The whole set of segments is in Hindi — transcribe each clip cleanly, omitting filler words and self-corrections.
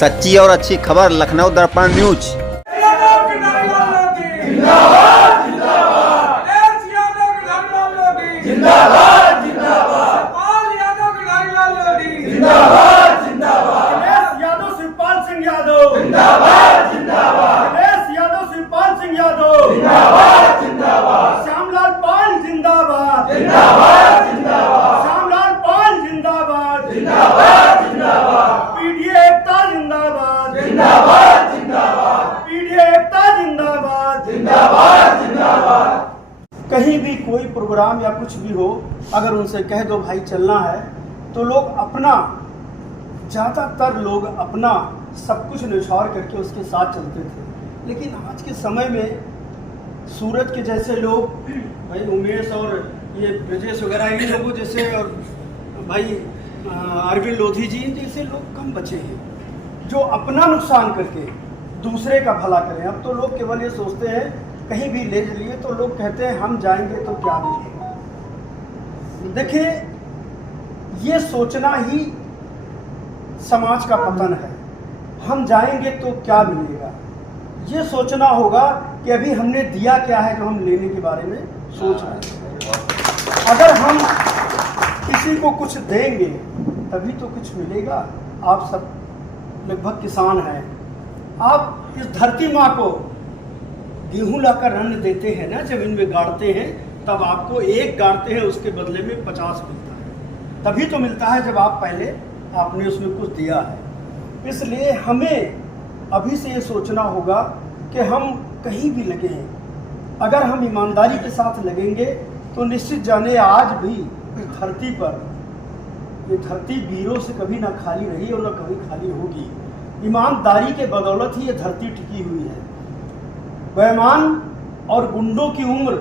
सच्ची और अच्छी खबर लखनऊ दर्पण न्यूज। श्यामलाल पाल जिंदाबाद, श्यामलाल पाल जिंदाबाद, पीडीए एकता जिंदाबाद, पीडीए एकता जिंदाबाद। कहीं भी कोई प्रोग्राम या कुछ भी हो, अगर उनसे कह दो भाई चलना है, तो लोग अपना, ज़्यादातर लोग अपना सब कुछ निछावर करके उसके साथ चलते थे। लेकिन आज के समय में सूरज के जैसे लोग, भाई उमेश और ये ब्रजेश वगैरह, इन लोगों जैसे, और भाई अरविंद लोधी जी जैसे लोग कम बचे हैं जो अपना नुकसान करके दूसरे का भला करें। अब तो लोग केवल ये सोचते हैं कहीं भी ले लिए तो लोग कहते हैं हम जाएंगे तो क्या मिलेगा। देखिए, ये सोचना ही समाज का पतन है। हम जाएंगे तो क्या मिलेगा, ये सोचना होगा कि अभी हमने दिया क्या है जो हम लेने के बारे में सोच रहे हैं। अगर हम किसी को कुछ देंगे तभी तो कुछ मिलेगा। आप सब लगभग किसान हैं, आप इस धरती माँ को गेहूं लाकर अन्न देते हैं ना, जमीन में गाड़ते हैं, तब आपको एक गाड़ते हैं उसके बदले में 50 मिलता है। तभी तो मिलता है जब आप पहले आपने उसमें कुछ दिया है। इसलिए हमें अभी से ये सोचना होगा कि हम कहीं भी लगे हैं, अगर हम ईमानदारी के साथ लगेंगे तो निश्चित जाने आज भी इस धरती पर, ये धरती वीरों से कभी ना खाली रही और ना कभी खाली होगी। ईमानदारी के बदौलत ही ये धरती टिकी हुई है। बेईमान और गुंडों की उम्र,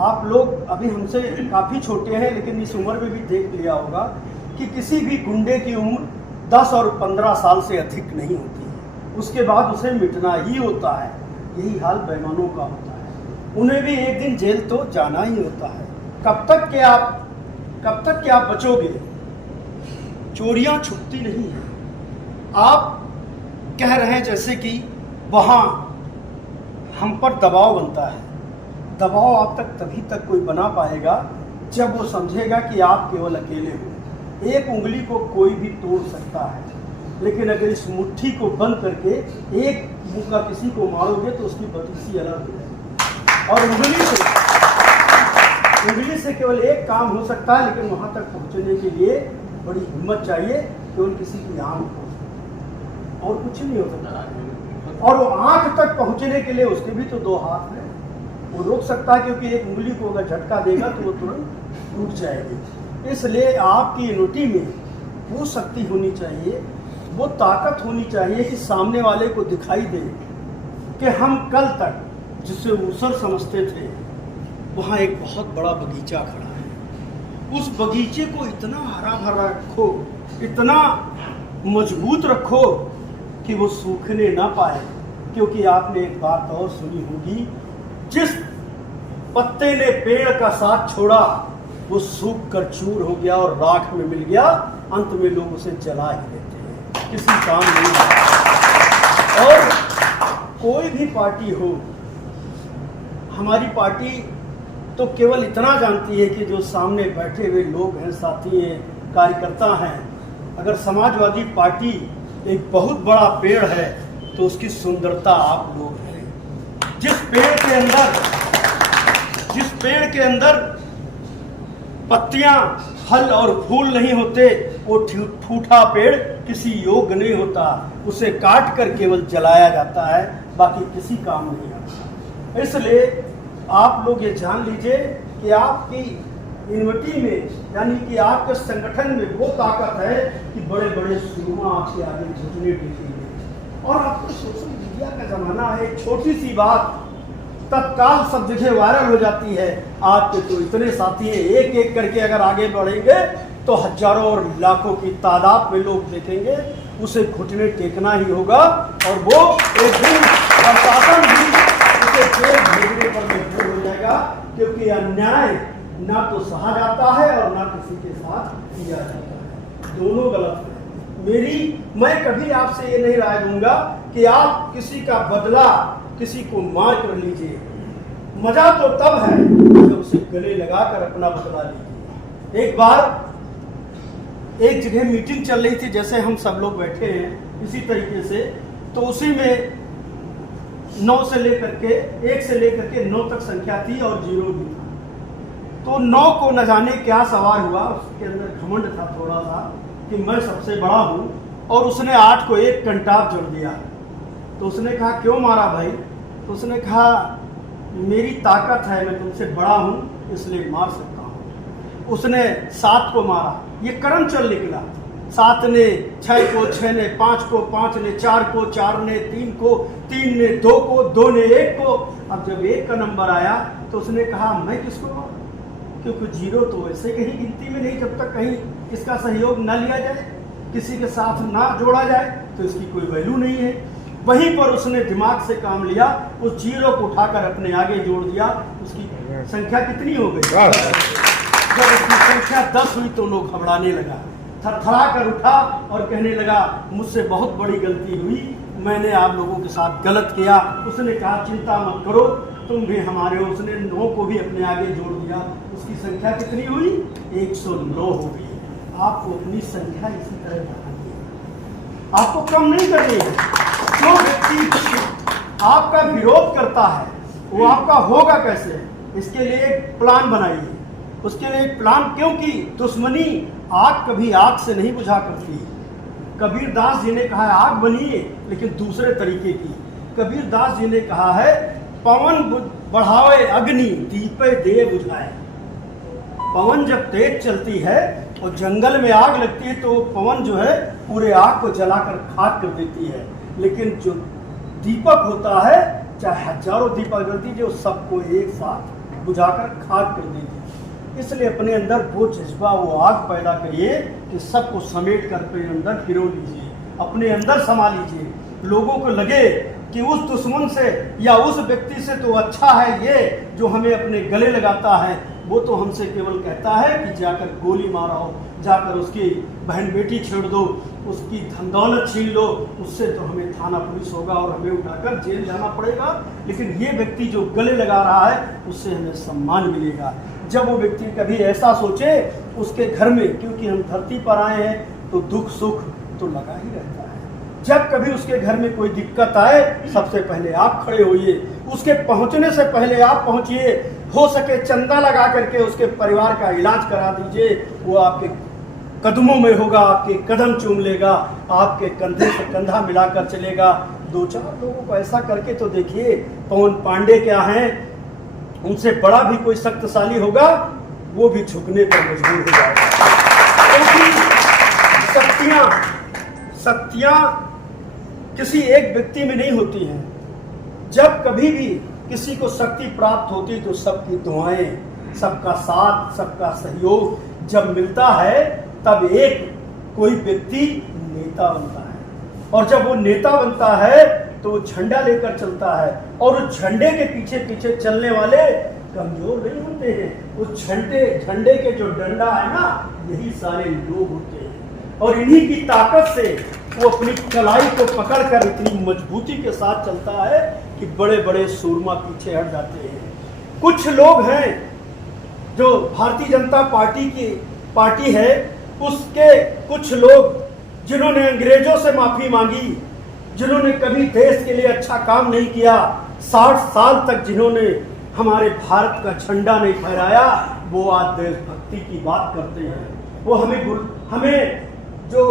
आप लोग अभी हमसे काफ़ी छोटे हैं लेकिन इस उम्र में भी देख लिया होगा कि किसी भी गुंडे की उम्र 10 और 15 साल से अधिक नहीं होती है। उसके बाद उसे मिटना ही होता है। यही हाल बेईमानों का होता है, उन्हें भी एक दिन जेल तो जाना ही होता है। कब तक के आप बचोगे? चोरियां छुपती नहीं हैं। आप कह रहे हैं जैसे कि वहाँ हम पर दबाव बनता है। दबाव आप तक तभी तक कोई बना पाएगा जब वो समझेगा कि आप केवल अकेले हो। एक उंगली को कोई भी तोड़ सकता है, लेकिन अगर इस मुट्ठी को बंद करके एक मुक्का किसी को मारोगे तो उसकी बदीसी अलग हो जाएगी। और उंगली से केवल एक काम हो सकता है, लेकिन वहाँ तक पहुँचने के लिए बड़ी हिम्मत चाहिए। केवल किसी की आँख हो और कुछ नहीं हो सकता। और वो आँख तक पहुँचने के लिए उसके भी तो 2 हाथ हैं, वो रोक सकता है, क्योंकि एक उंगली को अगर झटका देगा तो वो तुरंत टूट जाएगी। इसलिए आपकी यूनिटी में वो शक्ति होनी चाहिए, वो ताकत होनी चाहिए कि सामने वाले को दिखाई दे कि हम कल तक जिसे ऊसर समझते थे, वहाँ एक बहुत बड़ा बगीचा खड़ा है। उस बगीचे को इतना हरा भरा रखो, इतना मजबूत रखो कि वो सूखने ना पाए। क्योंकि आपने एक बात और सुनी होगी, जिस पत्ते ने पेड़ का साथ छोड़ा वो सूख कर चूर हो गया और राख में मिल गया। अंत में लोग उसे जला ही देते हैं, किसी काम नहीं है। और कोई भी पार्टी हो, हमारी पार्टी तो केवल इतना जानती है कि जो सामने बैठे हुए लोग हैं, साथी हैं, कार्यकर्ता हैं। अगर समाजवादी पार्टी एक बहुत बड़ा पेड़ है तो उसकी सुंदरता आप लोग हैं। जिस पेड़ के अंदर पत्तियां, फल और फूल नहीं होते, वो ठूठा पेड़ किसी योग्य नहीं होता। उसे काट कर केवल जलाया जाता है, बाकी किसी काम नहीं आता। इसलिए आप लोग ये जान लीजिए कि आपकी यूनिटी में, यानी कि आपके संगठन में वो ताकत है कि बड़े बड़े सुरमा आपके आगे झुकने टिकेंगे। और आपको सोशल मीडिया का जमाना है, एक छोटी सी बात तत्काल सब जगह वायरल हो जाती है। आपके तो इतने साथी हैं, एक एक करके अगर आगे बढ़ेंगे तो हजारों और लाखों की तादाद में लोग देखेंगे। उसे घुटने टेकना ही होगा और वो एक दिन प्रशासन भी उसे जेल भेजने पर मजबूर हो जाएगा, क्योंकि अन्याय ना तो सहा जाता है और ना किसी के साथ किया जाता है। दोनों गलत है। मैं कभी आपसे ये नहीं राय दूंगा कि आप किसी का बदला किसी को मार कर लीजिए। मजा तो तब है जब उसे गले लगाकर अपना बदला लीजिए। एक बार एक जगह मीटिंग चल रही थी, जैसे हम सब लोग बैठे हैं इसी तरीके से, तो उसी में 9 से लेकर के 1 से लेकर के 9 तक संख्या थी और 0 भी था। तो 9 को न जाने क्या सवार हुआ, उसके अंदर घमंड था थोड़ा सा कि मैं सबसे बड़ा हूँ, और उसने 8 को एक कंटाप जोड़ दिया। तो उसने कहा क्यों मारा भाई? तो उसने कहा मेरी ताकत है, मैं तुमसे बड़ा हूँ इसलिए मार सकता हूँ। उसने 7 को मारा, ये कर्म चल निकला। 7 ने 6 को, 6 ने 5 को, 5 ने 4 को, 4 ने 3 को, 3 ने 2 को, 2 ने 1 को। अब जब 1 का नंबर आया तो उसने कहा मैं किसको मारूं, क्योंकि 0 तो वैसे कहीं गिनती में नहीं, जब तक कहीं इसका सहयोग न लिया जाए, किसी के साथ ना जोड़ा जाए तो इसकी कोई वैल्यू नहीं है। वहीं पर उसने दिमाग से काम लिया, उस 0 को उठाकर अपने आगे जोड़ दिया। उसकी संख्या कितनी हो गई? जब उसकी संख्या 10 हुई तो लोग घबराने लगा, थरथरा कर उठा और कहने लगा मुझसे बहुत बड़ी गलती हुई, मैंने आप लोगों के साथ गलत किया। उसने कहा चिंता मत करो, तुम भी हमारे हो। उसने 9 को भी अपने आगे जोड़ दिया। उसकी संख्या कितनी हुई? 109 हो गई। आपको अपनी संख्या इसी तरह बढ़ानी है, आपको कम नहीं करनी है। जो व्यक्ति आपका विरोध करता है वो आपका होगा कैसे, इसके लिए एक प्लान बनाइए। उसके लिए एक प्लान, क्योंकि दुश्मनी आग कभी आग से नहीं बुझा करती। कबीर दास जी ने कहा है आग बनिए लेकिन दूसरे तरीके की। कबीर दास जी ने कहा है पवन बढ़ावे अग्नि दीपे दे बुझाए। पवन जब तेज चलती है और जंगल में आग लगती है तो पवन जो है पूरे आग को जलाकर खाक कर देती है, लेकिन जो दीपक होता है चाहे हजारों दीपक जलती है जो सबको एक साथ बुझाकर खाक कर देती है। इसलिए अपने अंदर वो जज्बा, वो आग पैदा करिए कि सबको समेट कर अपने अंदर पिरो लीजिए, अपने अंदर समा लीजिए। लोगों को लगे कि उस दुश्मन से या उस व्यक्ति से तो अच्छा है ये जो हमें अपने गले लगाता है, वो तो हमसे केवल कहता है कि जाकर गोली मारो, जाकर उसकी बहन बेटी छेड़ दो, उसकी धन दौलत छीन लो, उससे तो हमें थाना पुलिस होगा और हमें उठाकर जेल जाना पड़ेगा। लेकिन ये व्यक्ति जो गले लगा रहा है उससे हमें सम्मान मिलेगा। जब वो व्यक्ति कभी ऐसा सोचे, उसके घर में, क्योंकि हम धरती पर आए हैं तो दुख सुख तो लगा ही रहता है। जब कभी उसके घर में कोई दिक्कत आए सबसे पहले आप खड़े होइए, उसके पहुंचने से पहले आप पहुंचिए। हो सके चंदा लगा करके उसके परिवार का इलाज करा दीजिए। वो आपके कदमों में होगा, आपके कदम चूम लेगा, आपके कंधे से कंधा मिलाकर चलेगा। 2-4 लोगों को ऐसा करके तो देखिए। पवन पांडे क्या हैं, उनसे बड़ा भी कोई शक्तिशाली होगा वो भी झुकने पर मजबूर हो जाएगा, क्योंकि शक्तियां किसी एक व्यक्ति में नहीं होती हैं। जब कभी भी किसी को शक्ति प्राप्त होती तो सबकी दुआएं, सबका साथ, सबका सहयोग जब मिलता है तब एक कोई व्यक्ति नेता बनता है। और जब वो नेता बनता है तो वो झंडा लेकर चलता है, और उस झंडे के पीछे पीछे चलने वाले कमजोर नहीं होते हैं। उस झंडे के जो डंडा है ना, यही सारे लोग होते हैं, और इन्हीं की ताकत से वो अपनी कलाई को पकड़कर इतनी मजबूती के साथ चलता है कि बड़े बड़े सूरमा पीछे हट जाते हैं। कुछ लोग हैं जो भारतीय जनता पार्टी है, उसके कुछ लोग जिन्होंने अंग्रेजों से माफी मांगी, जिन्होंने कभी देश के लिए अच्छा काम नहीं किया, 60 साल तक जिन्होंने हमारे भारत का झंडा नहीं फहराया, वो आज देशभक्ति की बात करते हैं। वो हमें जो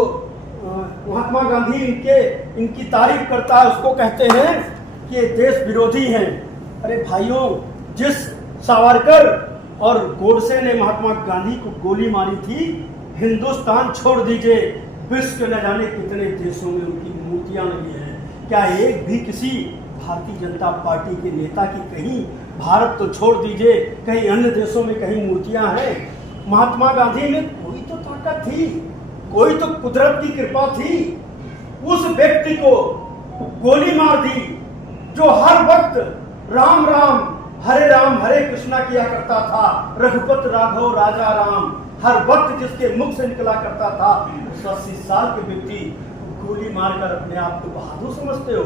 महात्मा गांधी इनकी तारीफ करता है, उसको कहते हैं कि ये देश विरोधी हैं। अरे भाइयों, जिस सावरकर और गोडसे ने महात्मा गांधी को गोली मारी थी, हिंदुस्तान छोड़ दीजिए, विश्व के न जाने कितने देशों में उनकी मूर्तियां लगी हैं। क्या एक भी किसी भारतीय जनता पार्टी के नेता की कहीं, भारत तो छोड़ दीजिए, कहीं अन्य देशों में कहीं मूर्तियां हैं? महात्मा गांधी में कोई तो ताकत थी, कोई तो कुदरत की कृपा थी। उस व्यक्ति को गोली मार दी जो हर वक्त राम हरे कृष्णा किया करता था, रघुपत राघव राजा राम, हर वक्त जिसके मुख से निकला करता था, उस 80 साल के व्यक्ति गोली मारकर अपने आप को बहादुर समझते हो?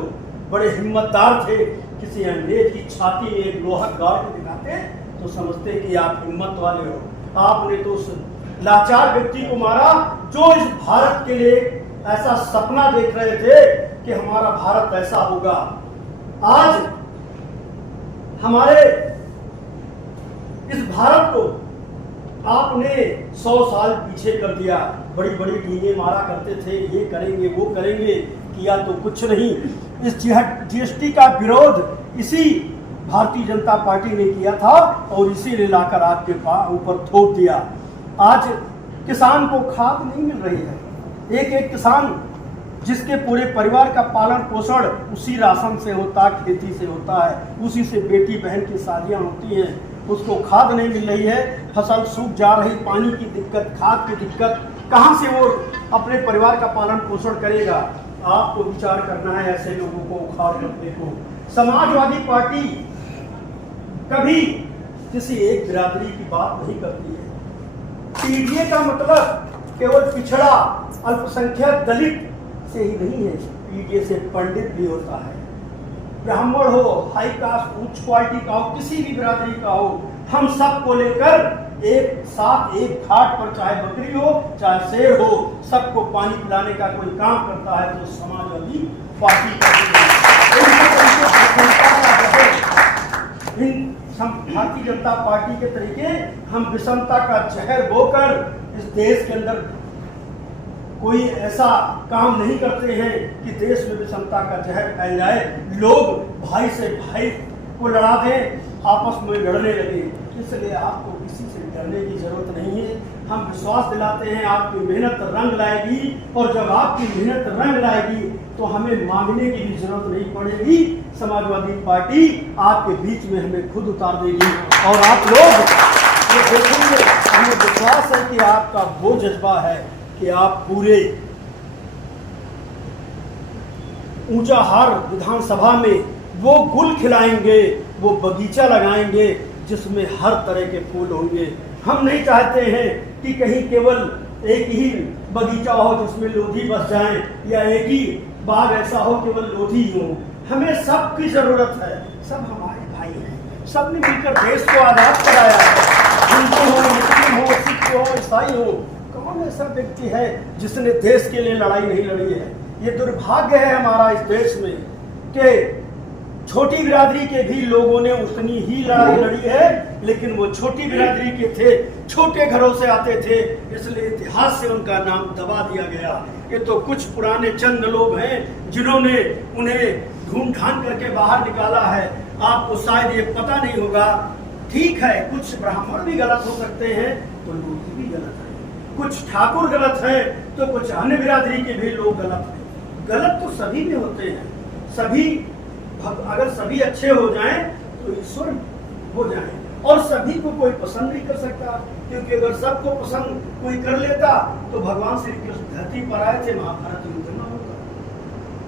बड़े हिम्मतदार थे। किसी अंग्रेज की छाती में एक लोहा गाड़ के दिखाते तो समझते कि आप हिम्मत वाले हो। आपने तो उस लाचार व्यक्ति को मारा जो इस भारत के लिए ऐसा सपना देख रहे थे कि हमारा भारत ऐसा होगा। आज हमारे इस भारत को आपने 100 साल पीछे कर दिया। बड़ी बड़ी टीमें मारा करते थे, ये करेंगे वो करेंगे, किया तो कुछ नहीं। इस जीएसटी का विरोध इसी भारतीय जनता पार्टी ने किया था और इसीलिए लाकर आपके ऊपर थोप दिया। आज किसान को खाद नहीं मिल रही है। एक एक किसान जिसके पूरे परिवार का पालन पोषण उसी राशन से होता, खेती से होता है, उसी से बेटी बहन की शादियां होती हैं, उसको खाद नहीं मिल रही है, फसल सूख जा रही, पानी की दिक्कत, खाद की दिक्कत, कहाँ से वो अपने परिवार का पालन पोषण करेगा? आपको विचार करना है ऐसे लोगों को उखाड़ करने को। समाजवादी पार्टी कभी किसी एक बिरादरी की बात नहीं करती है। पीडीए का मतलब केवल पिछड़ा, अल्पसंख्यक, दलित से ही नहीं है। पीडीए से पंडित भी होता है, ब्राह्मण हो, हाई कास्ट, उच्च क्वालिटी का हो, किसी भी बिरादरी का हो, हम सब को लेकर एक साथ एक घाट पर, चाहे बकरी हो चाहे शेर हो, सबको पानी पिलाने का कोई काम करता है तो समाजवादी पार्टी भारतीय जनता पार्टी के तरीके हम विषमता का जहर बोकर इस देश के अंदर कोई ऐसा काम नहीं करते हैं कि देश में विषमता का जहर फैल जाए, लोग भाई से भाई को लड़ा दें, आपस में लड़ने लगे। इसलिए आपको किसी से डरने की जरूरत नहीं है। हम विश्वास दिलाते हैं आपकी मेहनत रंग लाएगी, और जब आपकी मेहनत रंग लाएगी तो हमें मांगने की भी जरूरत नहीं पड़ेगी। समाजवादी पार्टी आपके बीच में हमें खुद उतार देगी और आप लोग ये देखेंगे। हमें विश्वास है कि आपका वो जज्बा है कि आप पूरे ऊंचाहार विधानसभा में वो गुल खिलाएंगे, वो बगीचा लगाएंगे जिसमें हर तरह के फूल होंगे। हम नहीं चाहते हैं कि कहीं केवल एक ही बगीचा हो जिसमें लोधी बस जाएं, या एक ही बाग ऐसा हो केवल लोधी हो। हमें सबकी जरूरत है, सब हमारे भाई हैं, सब ने मिलकर देश को आजाद कराया है। हिंदू हो, मुस्लिम हो, सिख हो, ईसाई हो, कौन ऐसा व्यक्ति है जिसने देश के लिए लड़ाई नहीं लड़ी है? ये दुर्भाग्य है हमारा इस देश में कि छोटी बिरादरी के भी लोगों ने उतनी ही लड़ाई लड़ी है, लेकिन वो छोटी बिरादरी के थे, छोटे घरों से आते थे, इसलिए इतिहास से उनका नाम दबा दिया गया। ये तो कुछ पुराने चंद लोग हैं जिन्होंने उन्हें ढूंढ ढांड करके बाहर निकाला है। आपको शायद ये पता नहीं होगा। ठीक है, कुछ ब्राह्मण भी गलत हो सकते हैं तो लोग भी गलत है, कुछ ठाकुर गलत है तो कुछ अन्य बिरादरी के भी लोग गलत हैं। गलत तो सभी में होते हैं। सभी अगर सभी अच्छे हो जाएं तो ईश्वर हो जाएं, और सभी को कोई पसंद नहीं कर सकता, क्योंकि अगर सबको पसंद कोई कर लेता तो भगवान श्री कृष्ण धरती पर आए थे, महाभारत युद्ध न होता।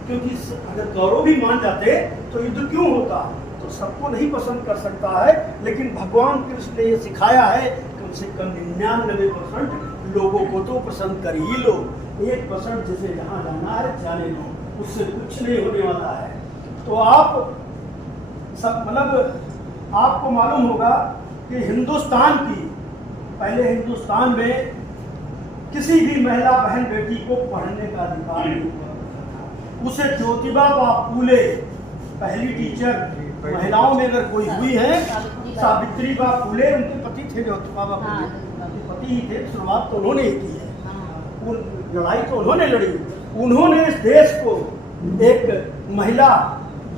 क्योंकि अगर कौरव भी मान जाते तो युद्ध क्यों होता? तो सबको नहीं पसंद कर सकता है, लेकिन भगवान कृष्ण ने ये सिखाया है कम से कम 99% लोगों को तो पसंद कर ही लो। 1% जिसे जहाँ जाना है जाने लो, उससे कुछ नहीं होने वाला है। तो आप सब मतलब आपको मालूम होगा कि हिंदुस्तान की, पहले हिंदुस्तान में किसी भी महिला बहन बेटी को पढ़ने का अधिकार नहीं हुआ था। उसे ज्योतिबा फूले पहली टीचर महिलाओं में अगर कोई हुई है, सावित्री बा फूले, उनके पति थे ज्योतिबा फूले, पति ही थे। शुरुआत तो उन्होंने ही की है, लड़ाई तो उन्होंने लड़ी। उन्होंने इस देश को एक महिला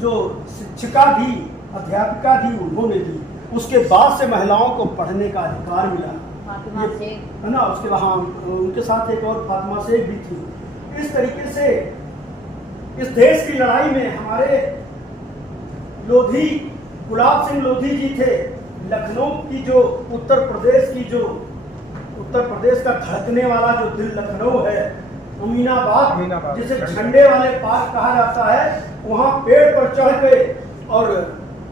जो शिक्षिका थी, अध्यापिका थी, उन्होंने दी। उसके बाद से महिलाओं को पढ़ने का अधिकार मिला, है ना। उसके वहाँ उनके साथ एक और फातिमा शेख भी थी। इस तरीके से इस देश की लड़ाई में हमारे लोधी, गुलाब सिंह लोधी जी थे। लखनऊ की जो उत्तर प्रदेश का धड़कने वाला जो दिल लखनऊ है, अमीनाबाद जिसे झंडे वाले पार्क कहा जाता है, वहाँ पेड़ पर चढ़ के और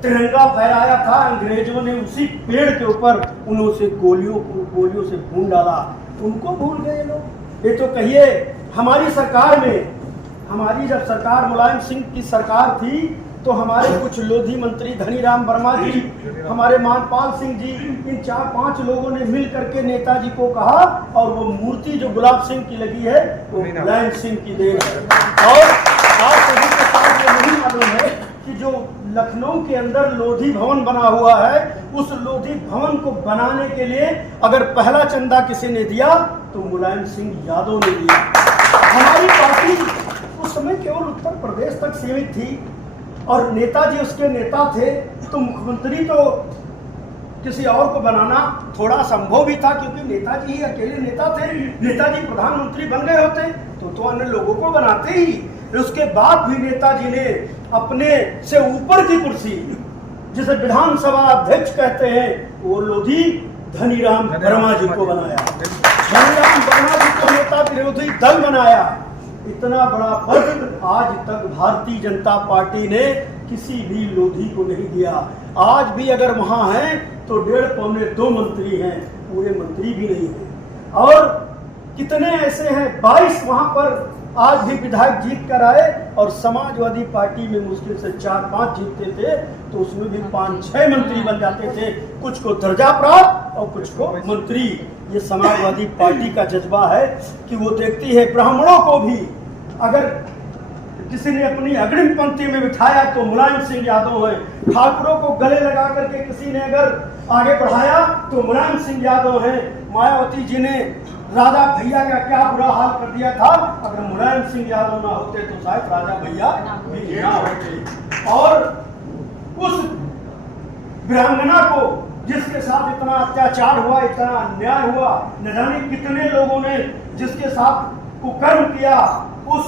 तिरंगा फहराया था, अंग्रेजों ने उसी पेड़ के ऊपर उन्हों से गोलियों से भून डाला। उनको भूल गए लोग। ये तो कहिए हमारी सरकार में, हमारी जब सरकार मुलायम सिंह की सरकार थी तो हमारे कुछ लोधी मंत्री धनीराम वर्मा जी, हमारे मानपाल सिंह जी, इन 4-5 लोगों ने मिल करके नेताजी को कहा, और वो मूर्ति जो गुलाब सिंह की लगी है वो मुलायम सिंह की देन है। और आप सभी के साथ ये नहीं मालूम है कि जो लखनऊ के अंदर लोधी भवन बना हुआ है, उस लोधी भवन को बनाने के लिए अगर पहला चंदा किसी ने दिया तो मुलायम सिंह यादव ने दिया। हमारी पार्टी उस समय केवल उत्तर प्रदेश तक सीमित थी और नेताजी उसके नेता थे, तो मुख्यमंत्री तो किसी और को बनाना थोड़ा संभव भी था, क्योंकि नेताजी ही अकेले नेता थे। नेताजी प्रधानमंत्री बन गए होते तो अन्य लोगों को बनाते ही। उसके बाद भी नेताजी ने अपने से ऊपर की कुर्सी, जिसे विधानसभा अध्यक्ष कहते हैं, वो लोधी धनीराम वर्मा जी को बनाया। धनीराम वर्मा जी को नेता विरोधी दल बनाया। इतना बड़ा पद आज तक भारतीय जनता पार्टी ने किसी भी लोधी को नहीं दिया। आज भी अगर वहां हैं तो 1.5-2 मंत्री हैं, पूरे मंत्री भी नहीं हैं। और कितने ऐसे हैं, 22 वहां पर आज भी विधायक जीत कर आए, और समाजवादी पार्टी में मुश्किल से 4-5 जीतते थे तो उसमें भी 5-6 मंत्री बन जाते थे, कुछ को दर्जा प्राप्त और कुछ को मंत्री। ये समाजवादी पार्टी का जज्बा है कि वो देखती है ब्राह्मणों को भी अगर किसी ने अपनी अग्रिम पंक्ति में बिठाया तो मुलायम सिंह यादव है, ठाकुरों को गले लगा करके किसी ने अगर आगे बढ़ाया तो मुलायम सिंह यादव है। मायावती जी ने राजा भैया का क्या बुरा हाल कर दिया था, अगर मुलायम सिंह यादव ना होते तो शायद राजा भैया भी ना होते। और उस वीरांगना को जिसके साथ इतना अत्याचार हुआ, इतना अन्याय हुआ, न जाने कितने लोगों ने जिसके साथ कुकर्म किया, उस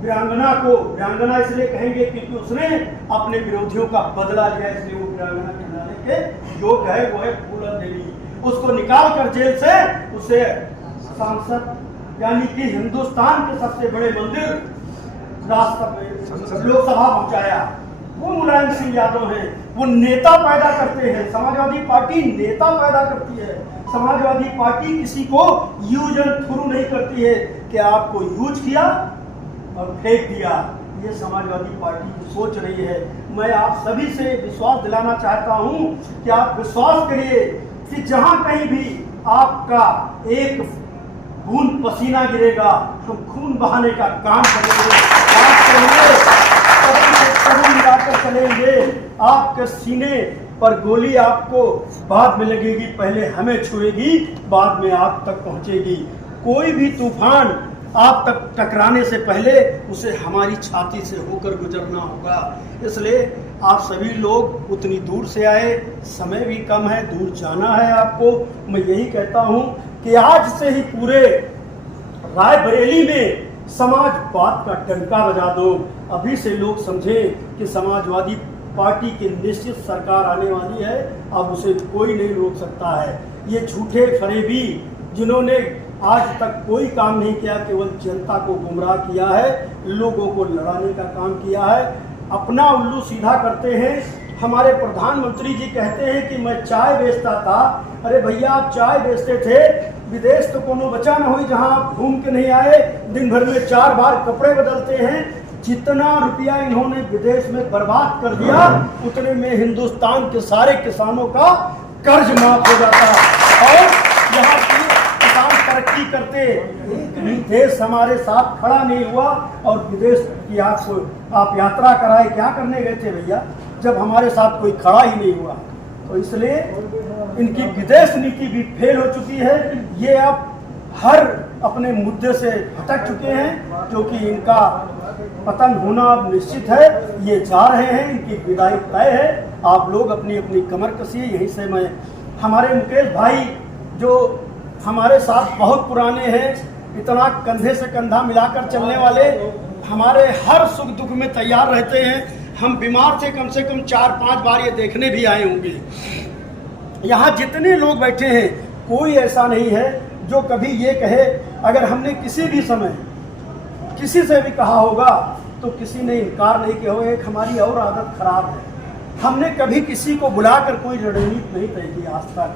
वीरांगना इसलिए कहेंगे क्योंकि उसने अपने विरोधियों का बदला लिया, इसलिए वो वीरांगना कहलाने के योग्य है। वो है फूलन देवी। उसको निकाल कर जेल से उसे सांसद यानी कि हिंदुस्तान के सबसे बड़े मंदिर लोकसभा पहुंचाया। वो मुलायम सिंह यादव हैं। वो नेता पैदा करते हैं। समाजवादी पार्टी नेता पैदा करती है। समाजवादी पार्टी किसी को यूज एंड थ्रू नहीं करती है कि आपको यूज किया और फेंक दिया। ये समाजवादी पार्टी की सोच रही है। मैं आप सभी से विश्वास दिलाना चाहता हूं कि आप विश्वास करिए कि जहां कहीं भी आपका एक खून पसीना गिरेगा, हम खून बहाने का काम करेंगे। आप करेंगे, कदम से कदम मिलाकर चलेंगे। आपके सीने पर गोली आपको बाद में लगेगी, पहले हमें छुएगी, बाद में आप तक पहुंचेगी। कोई भी तूफान आप तक टकराने से पहले उसे हमारी छाती से होकर गुजरना होगा। इसलिए आप सभी लोग उतनी दूर से आए, समय भी कम है, दूर जाना है आपको। मैं यही कहता हूं कि आज से ही पूरे रायबरेली में समाजवाद का डंका बजा दो। अभी से लोग समझें कि समाजवादी पार्टी की निश्चित सरकार आने वाली है, अब उसे कोई नहीं रोक सकता है। ये झूठे फरेबी जिन्होंने आज तक कोई काम नहीं किया, केवल जनता को गुमराह किया है, लोगों को लड़ाने का काम किया है, अपना उल्लू सीधा करते हैं। हमारे प्रधानमंत्री जी कहते हैं कि मैं चाय बेचता था। अरे भैया, आप चाय बेचते थे, विदेश तो कोनो बचा न हुई जहां आप घूम के नहीं आए। दिन भर में 4 बार कपड़े बदलते हैं। जितना रुपया इन्होंने विदेश में बर्बाद कर दिया, उतने में हिंदुस्तान के सारे किसानों का कर्ज माफ हो जाता। और यहाँ की किसान तरक्की करते, एक भी देश हमारे साथ खड़ा नहीं हुआ। और विदेश की आप यात्रा कराए, क्या करने गए थे भैया, जब हमारे साथ कोई खड़ा ही नहीं हुआ। तो इसलिए इनकी विदेश नीति भी फेल हो चुकी है। ये अब हर अपने मुद्दे से भटक चुके हैं, क्योंकि इनका पतन होना अब निश्चित है। ये जा रहे हैं, इनकी विदाई तय है। आप लोग अपनी अपनी कमर कसिए। यहीं से मैं, हमारे मुकेश भाई जो हमारे साथ बहुत पुराने हैं, इतना कंधे से कंधा मिलाकर चलने वाले, हमारे हर सुख दुख में तैयार रहते हैं। हम बीमार थे, कम से कम 4-5 बार ये देखने भी आए होंगे। यहाँ जितने लोग बैठे हैं, कोई ऐसा नहीं है जो कभी ये कहे, अगर हमने किसी भी समय किसी से भी कहा होगा तो किसी ने इनकार नहीं किया होगा। एक हमारी और आदत खराब है, हमने कभी किसी को बुलाकर कोई रणनीति नहीं तय की आज तक।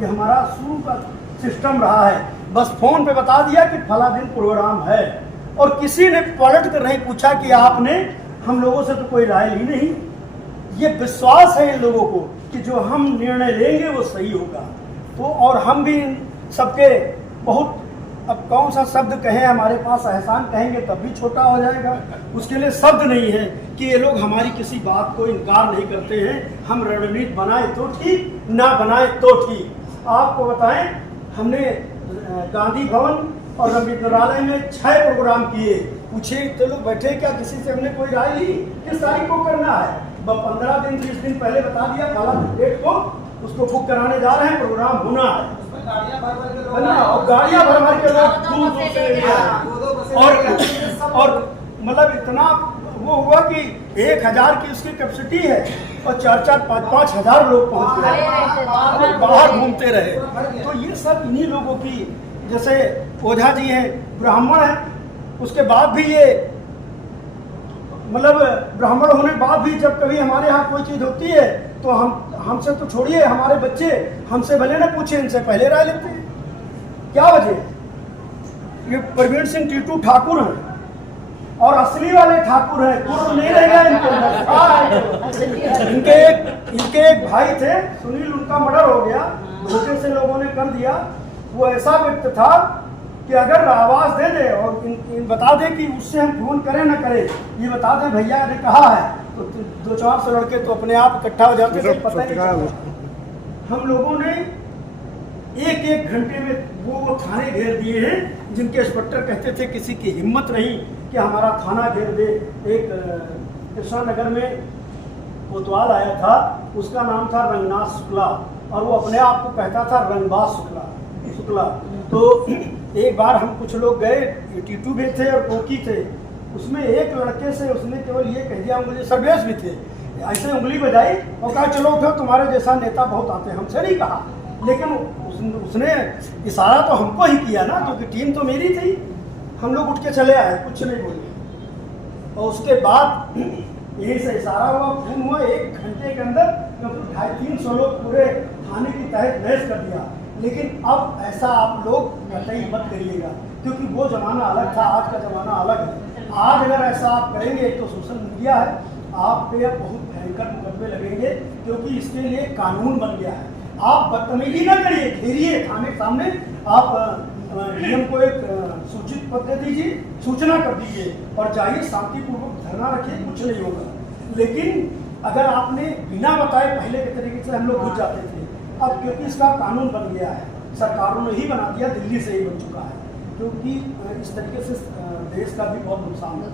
ये हमारा शुरू का सिस्टम रहा है। बस फोन पे बता दिया कि फला दिन प्रोग्राम है, और किसी ने पलट कर नहीं पूछा कि आपने हम लोगों से तो कोई राय ली नहीं। ये विश्वास है इन लोगों को कि जो हम निर्णय लेंगे वो सही होगा। तो और हम भी इन सबके बहुत, अब कौन सा शब्द कहें, हमारे पास एहसान कहेंगे तब भी छोटा हो जाएगा, उसके लिए शब्द नहीं है कि ये लोग हमारी किसी बात को इनकार नहीं करते हैं। हम रणनीति बनाए तो ठीक, ना बनाए तो ठीक। आपको बताएं, हमने गांधी भवन और रविंद्रालय में 6 प्रोग्राम किए। पूछे तो लोग बैठे, क्या किसी से हमने कोई राय ली किस तारीख को करना है? 15 दिन 20 दिन पहले बता दिया फला डेट को उसको बुक कराने जा रहे हैं, प्रोग्राम होना है। और गाड़ियां भर भर के लोग दूर दूर से लेके आए, और मतलब इतना वो हुआ कि 1000 की उसकी कैपेसिटी है और 4-4, 5-5 हजार लोग पहुंच गए, बाहर घूमते रहे। तो ये सब इन्हीं लोगों की, जैसे ओझा जी हैं, ब्राह्मण हैं, उसके बाद भी ये मतलब ब्राह्मण होने के बाद भी जब कभी हमारे यहाँ कोई चीज़ होती है तो हमसे तो छोड़िए, हमारे बच्चे हमसे भले ना पूछे, इनसे पहले राय लेते हैं। क्या वजह? ये प्रवीण सिंह टीटू ठाकुर हैं और असली वाले ठाकुर हैं, कुर्र नहीं रहेगा इनको। इनके एक भाई थे सुनील, उनका मर्डर हो गया, धोखे से लोगों ने कर दिया। वो ऐसा व्यक्ति था कि अगर आवाज दे दे और बता दे कि उससे हम फोन करें ना करें, ये बता दे भैया ने कहा है, तो 2-4 लड़के तो अपने आप इकट्ठा हो जाते थे, पता नहीं चलता। हम लोगों ने 1-1 घंटे में वो थाने घेर दिए हैं, जिनके इंस्पेक्टर कहते थे किसी की हिम्मत नहीं कि हमारा थाना घेर दे। एक कृष्णा नगर में कोतवाल आया था, उसका नाम था रंगनाथ शुक्ला, और वो अपने आप को कहता था रंगबाज शुक्ला। तो एक बार हम कुछ लोग गए, टीटू भी थे और कोकी थे, उसमें एक लड़के से उसने केवल ये कह दिया, मुझे सर्वेश भी थे, ऐसे उंगली बजाई और कहा चलो उठो, तुम्हारे जैसा नेता बहुत आते हैं। हमसे नहीं कहा, लेकिन उसने इशारा तो हमको ही किया ना, क्योंकि टीम तो मेरी थी। हम लोग उठ के चले आए, कुछ नहीं बोले। और उसके बाद यही से इशारा हुआ, फोन हुआ, 1 घंटे के अंदर 250-300 लोग पूरे थाने की तहत बहस कर दिया। लेकिन अब ऐसा आप लोग कतई मत करिएगा, क्योंकि वो ज़माना अलग था, आज का ज़माना अलग है। आज अगर ऐसा आप करेंगे तो सोशल मीडिया है, आप पे बहुत भयंकर मुकदमे लगेंगे, क्योंकि इसके लिए कानून बन गया है। आप बदतमीजी ना करिए, घेरिए थाने के सामने, आप डीएम को एक सूचित पत्र दीजिए, सूचना कर दीजिए और जाइए, शांतिपूर्वक धरना रखिए, कुछ नहीं होगा। लेकिन अगर आपने बिना बताए पहले के तरीके से हम लोग घुस जाते थे, अब क्योंकि इसका कानून बन गया है, सरकारों ने ही बना दिया, दिल्ली से ही बन चुका है, क्योंकि इस तरीके से देश का भी बहुत नुकसान है।